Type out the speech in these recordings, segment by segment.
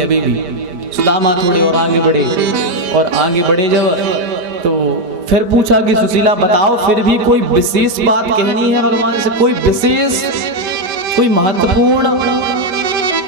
अभी भी। सुदामा थोड़ी और आगे बढ़े, और आगे बढ़े जब तो फिर पूछा कि सुशीला बताओ, फिर भी कोई विशेष बात कहनी है भगवान से, कोई विशेष, कोई महत्वपूर्ण,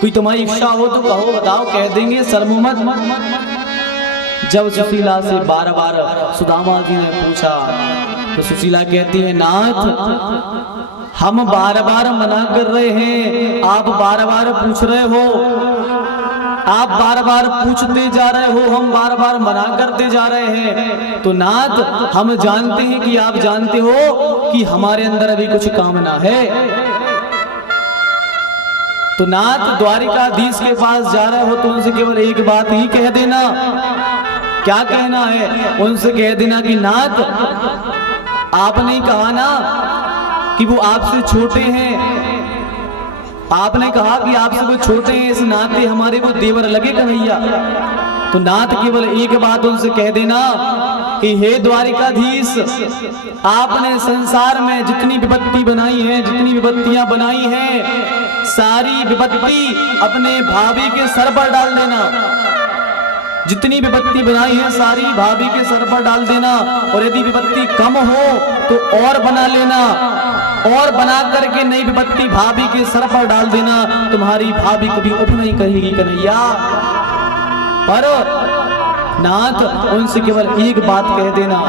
कोई तुम्हारी इच्छा हो तो कहो, बताओ, कह देंगे, शर्मो मत। जब सुशीला से बार बार सुदामा जी ने पूछा तो सुशीला कहती है, नाथ हम बार बार मना कर रहे हैं, आप बार बार पूछ रहे हो, आप बार बार पूछते जा रहे हो, हम बार बार मना करते जा रहे हैं। तो नाथ हम जानते हैं कि आप जानते हो कि हमारे अंदर अभी कुछ कामना है। तो नाथ द्वारिकाधीश के पास जा रहे हो तो उनसे केवल एक बात ही कह देना। क्या कहना है? उनसे कह देना कि नाथ आपने कहा ना कि वो आपसे छोटे हैं, आपने कहा कि आपसे वो छोटे हैं, इस नाते हमारे वो देवर लगे कन्हैया। तो नाथ केवल एक बात उनसे कह देना कि हे द्वारिकाधीश, आपने संसार में जितनी विपत्ति बनाई है, जितनी विपत्तियां बनाई हैं, सारी विपत्ति अपने भाभी के सर पर डाल देना। जितनी विपत्ति बनाई है सारी भाभी के सर पर डाल देना, और यदि विपत्ति कम हो तो और बना लेना, और बना करके नई विपत्ति भाभी के सर पर डाल देना। तुम्हारी भाभी कभी उप नहीं कहेगी कन्हैया। पर नाथ उनसे केवल एक बात कह देना,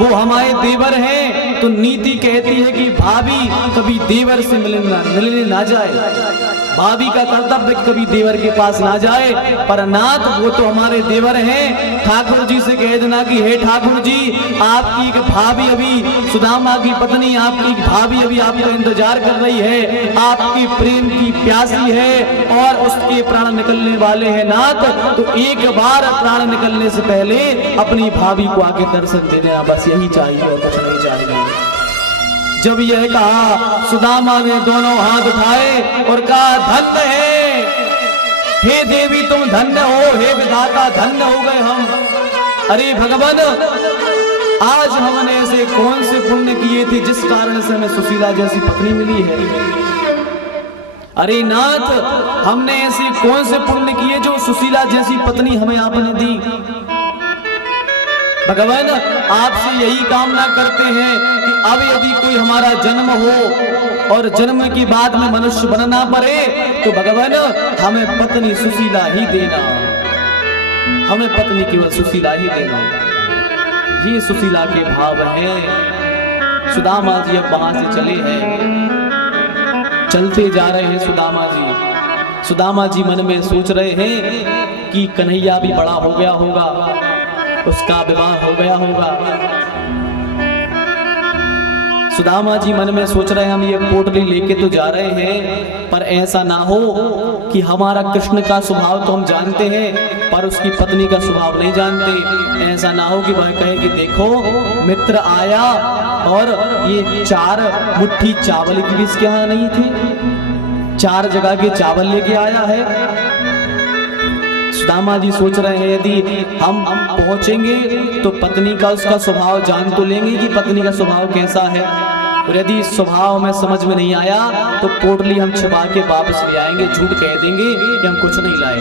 वो हमारे देवर हैं, तो नीति कहती है कि भाभी कभी देवर से मिलने ना जाए, भाभी का कर्तव्य कभी देवर के पास ना जाए। पर नाथ वो तो हमारे देवर हैं, ठाकुर जी से कह देना कि हे ठाकुर जी, आपकी एक भाभी अभी, सुदामा की पत्नी आपकी भाभी अभी आपका इंतजार कर रही है, आपके प्रेम की प्यासी है और उसके प्राण निकलने वाले हैं नाथ। तो एक बार प्राण निकलने से पहले अपनी भाभी को आके दर्शन दे देना, बस यही चाहिए और कुछ नहीं चाहिए। जब यह कहा सुदामा ने दोनों हाथ उठाए और कहा, धन्य है हे देवी, तुम धन्य हो, हे विधाता धन्य हो गए हम। अरे भगवान, आज हमने ऐसे कौन से पुण्य किए थे जिस कारण से हमें सुशीला जैसी पत्नी मिली है। अरे नाथ, हमने ऐसे कौन से पुण्य किए जो सुशीला जैसी पत्नी हमें आपने दी। भगवान, आपसे यही कामना करते हैं कि अब यदि कोई हमारा जन्म हो और जन्म के बाद में मनुष्य बनना पड़े तो भगवान हमें पत्नी सुशीला ही देना, हमें पत्नी केवल सुशीला ही देना। ये सुशीला के भाव हैं। सुदामा जी अब वहां से चले हैं, चलते जा रहे हैं सुदामा जी। सुदामा जी मन में सोच रहे हैं कि कन्हैया भी बड़ा हो गया होगा, उसका विवाह हो गया होगा। सुदामा जी मन में सोच रहे हैं हम ये पोटली लेके तो जा रहे हैं, पर ऐसा ना हो कि हमारा कृष्ण का स्वभाव तो हम जानते हैं पर उसकी पत्नी का स्वभाव नहीं जानते। ऐसा ना हो कि वह कहे कि देखो मित्र आया और ये 4 मुट्ठी चावल की भी इसके यहाँ नहीं थे, 4 जगह के चावल लेके आया है। सुदामा जी सोच रहे हैं यदि हम पहुंचेंगे तो पत्नी का उसका स्वभाव जान तो लेंगे कि पत्नी का स्वभाव कैसा है, और यदि स्वभाव में समझ में नहीं आया तो पोटली हम छिपा के वापस ले आएंगे, झूठ कह देंगे कि हम कुछ नहीं लाए।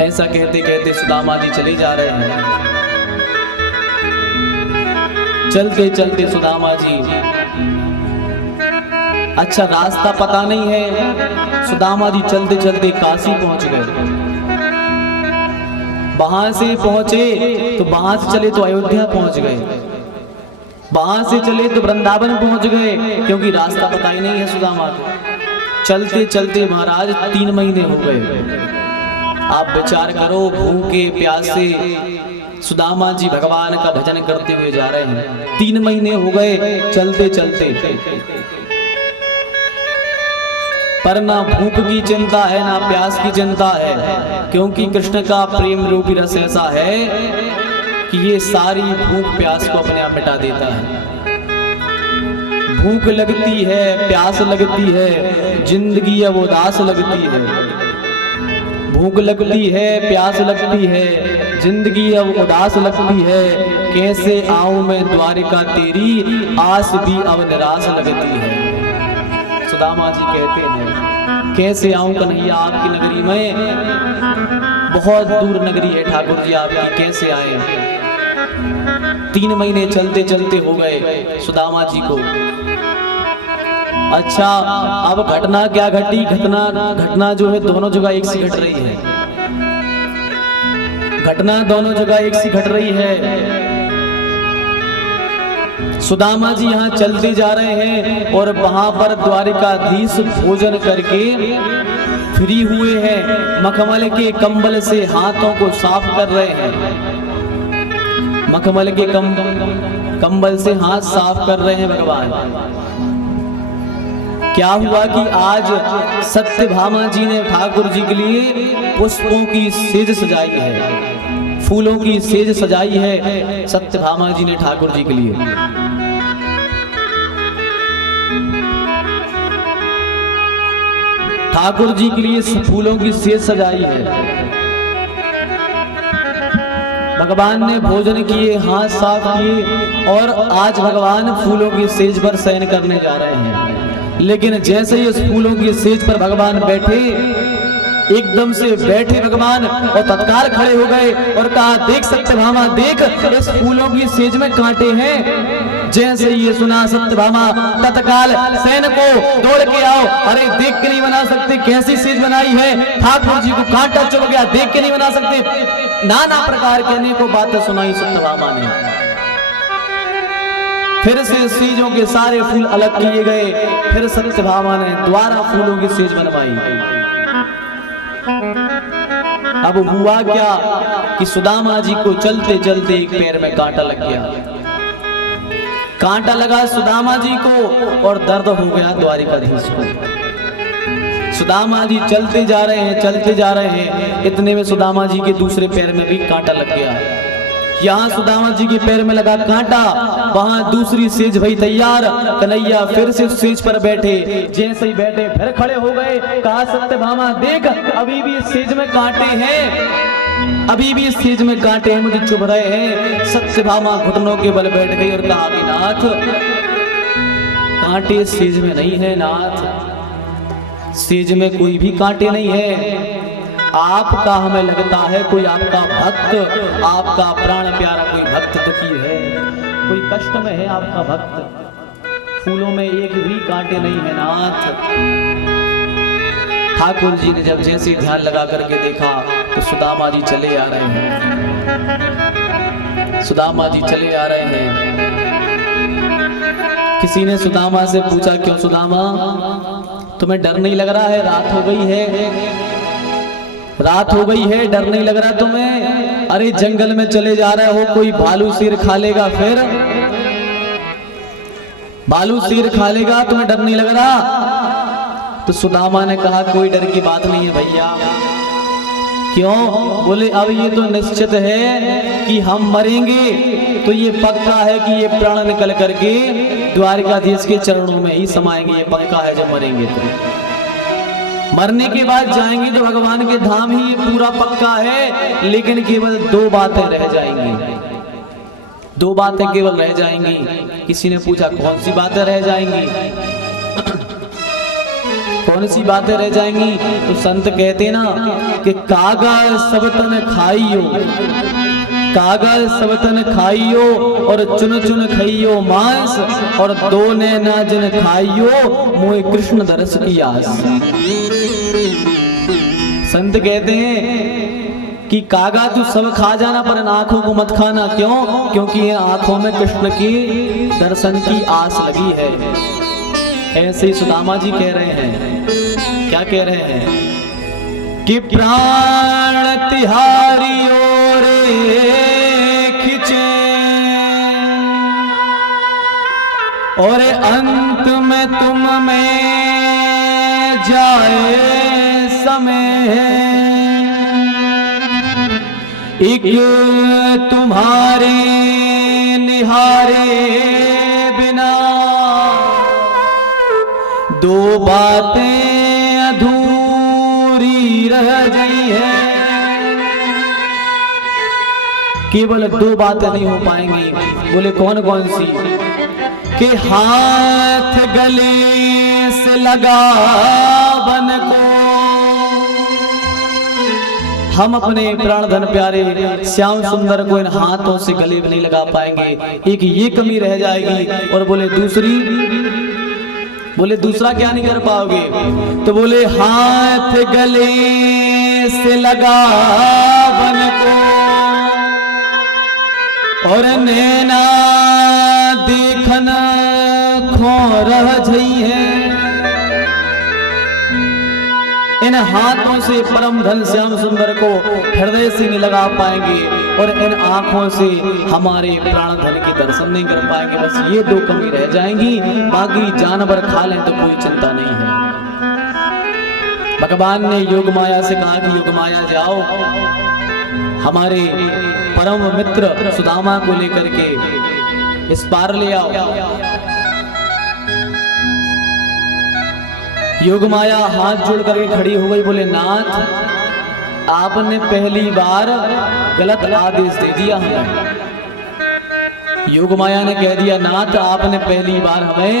ऐसा कहते कहते सुदामा जी चले जा रहे हैं। चलते चलते सुदामा जी, अच्छा रास्ता पता नहीं है, सुदामा जी चलते चलते काशी पहुंच गए। वहां से पहुंचे तो वहां से चले तो अयोध्या पहुंच गए, वहां से चले तो वृंदावन पहुंच गए, क्योंकि रास्ता पता ही नहीं है सुदामा को। चलते चलते महाराज 3 महीने हो गए। आप विचार करो, भूखे प्यासे सुदामा जी भगवान का भजन करते हुए जा रहे हैं। 3 महीने हो गए चलते चलते, पर ना भूख की चिंता है ना प्यास की चिंता है, क्योंकि कृष्ण का प्रेम रूपी रस ऐसा है कि ये सारी भूख प्यास को अपने आप मिटा देता है। भूख लगती है, प्यास लगती है, जिंदगी अब उदास लगती है। भूख लगती है, प्यास लगती है, जिंदगी अब उदास लगती है। कैसे आऊं मैं द्वारिका तेरी, आस भी अब निराश लगती है। सुदामा जी कहते हैं कैसे आऊं कन्हैया आपकी नगरी में, बहुत दूर नगरी है ठाकुर जी आपकी, कैसे आए। 3 महीने चलते चलते हो गए सुदामा जी को। अच्छा, अब घटना क्या घटी, घटना जो है दोनों जगह एक सी घट रही है, घटना दोनों जगह एक सी घट रही है। सुदामा जी यहाँ चलते जा रहे हैं और वहां पर द्वारिकाधीश भोजन करके फ्री हुए हैं, मखमल के कंबल से हाथों को साफ कर रहे हैं, मखमल के कंबल से हाथ साफ कर रहे हैं भगवान। क्या हुआ कि आज सत्यभामा जी ने ठाकुर जी के लिए पुष्पों की सेज सजाई है, फूलों की सेज सजाई है सत्यभामा जी ने ठाकुर जी के लिए। ठाकुर जी के लिए फूलों की सेज सजाई है। भगवान ने भोजन किए, हाथ साफ किए और आज भगवान फूलों की सेज पर शयन करने जा रहे हैं। लेकिन जैसे ही इस फूलों की सेज पर भगवान बैठे, एकदम से बैठे भगवान और तत्काल खड़े हो गए और कहा, देख सत्यभामा देख, इस फूलों की सेज में कांटे हैं। जैसे ये सुना सत्यभामा तत्काल सैन को दौड़ के आओ, अरे देख के नहीं बना सकते, कैसी सेज बनाई है, ठाकुर जी को कांटा चुभ गया, देख के नहीं बना सकते। नाना प्रकार के अनेकों बातें सुनाई सत्यभामा ने। फिर से सेजों के सारे फूल अलग किए गए, फिर सत्यभामा ने दोबारा फूलों की सेज बनवाई। अब हुआ क्या कि सुदामा जी को चलते चलते एक पैर में कांटा लग गया, कांटा लगा सुदामा जी को और दर्द हो गया द्वारिकाधीश को। सुदामा जी चलते जा रहे हैं, चलते जा रहे हैं, इतने में सुदामा जी के दूसरे पैर में भी कांटा लग गया। यहाँ सुदामा जी के पैर में लगा कांटा, वहां दूसरी सेज भई तैयार। कन्हैया फिर से सेज पर बैठे, जैसे ही बैठे फिर खड़े हो गए। कहा सत्यभामा देख, अभी भी इस सेज में कांटे हैं, अभी भी इस सेज में कांटे हैं, मुझे चुभ रहे हैं। सत्यभामा घुटनों के बल बैठ गई और कहा कि नाथ, कांटे इस सेज में नहीं है नाथ, सेज में कोई भी कांटे नहीं है। आपका हमें लगता है कोई आपका भक्त, आपका प्राण प्यारा कोई भक्त दुखी है, कोई कष्ट में है आपका भक्त, फूलों में एक भी कांटे नहीं है नाथ। ठाकुर जी ने जब जैसे ध्यान लगा करके देखा तो सुदामा जी चले आ रहे हैं, सुदामा जी चले आ रहे हैं। किसी ने सुदामा से पूछा, क्यों सुदामा तुम्हें डर नहीं लग रहा है, रात हो गई है, रात हो गई है, डर नहीं लग रहा तुम्हें? अरे जंगल में चले जा रहे हो, कोई भालू शेर खा लेगा, फिर भालू शेर खा लेगा, तुम्हें डर नहीं लग रहा? तो सुदामा ने कहा कोई डर की बात नहीं है भैया। क्यों? बोले अब ये तो निश्चित है कि हम मरेंगे, तो ये पक्का है कि ये प्राण निकल करके द्वारिकाधीश के चरणों में ही समाएंगे, ये पक्का है। जब मरेंगे तो मरने के बाद जाएंगे तो भगवान के धाम ही, ये पूरा पक्का है। लेकिन केवल 2 बातें रह जाएंगी, 2 बातें केवल रह जाएंगी। किसी ने पूछा कौन सी बातें रह जाएंगी, कौन सी बातें रह जाएंगी? तो संत कहते ना कि कागज सब तन खाइयो, कागज सब तन खाइयो और चुन चुन खाइयो मांस, और 2 नैना जिन खाइयो मोए कृष्ण दर्श की आस। संत कहते हैं कि कागा तू सब खा जाना पर इन आंखों को मत खाना। क्यों? क्योंकि ये आंखों में कृष्ण की दर्शन की आस लगी है। ऐसे ही सुदामा जी कह रहे हैं, क्या कह रहे हैं कि प्राण तिहारी ओरे खिंचे और अंत में तुम में जाए समय, एक तुम्हारे निहारे बिना 2 बातें अधूरी रह गई है। केवल 2 बातें नहीं हो पाएंगी। बोले कौन कौन सी? कि हाथ गले से लगा बन को हम अपने प्राण धन प्यारे श्याम सुंदर को इन हाथों से गले में नहीं लगा पाएंगे, एक ये कमी रह जाएगी। और बोले दूसरा क्या नहीं कर पाओगे? तो बोले हाथ गले से लगा बन को और नैना देखन खो रह जई है। इन हाथों से परम धन श्याम सुंदर को हृदय से नहीं लगा पाएंगे और इन आंखों से हमारे प्राण धन के दर्शन नहीं कर पाएंगे। बस ये दो कमी रह जाएंगी, बाकी जानवर खा लें तो कोई चिंता नहीं है। भगवान ने योग माया से कहा कि योग माया जाओ हमारे परम मित्र सुदामा को लेकर के इस पार ले आओ। योग माया हाथ जोड़ करके खड़ी हो गई। बोले नाथ आपने पहली बार गलत आदेश दे दिया हमें। योग माया ने कह दिया नाथ आपने पहली बार हमें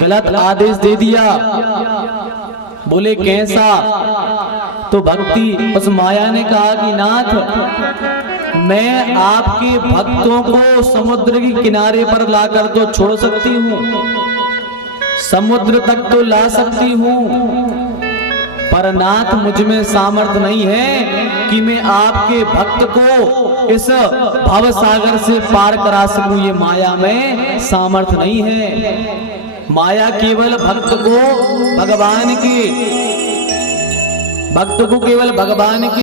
गलत आदेश दे दिया। बोले कैसा? तो भक्ति उस माया ने कहा कि नाथ मैं आपके भक्तों को समुद्र के किनारे पर लाकर तो छोड़ सकती हूँ, समुद्र तक तो ला सकती हूँ, पर नाथ मुझ में सामर्थ्य नहीं है कि मैं आपके भक्त को इस भव सागर से पार करा सकूं। ये माया में सामर्थ्य नहीं है। माया केवल भक्त को केवल भगवान की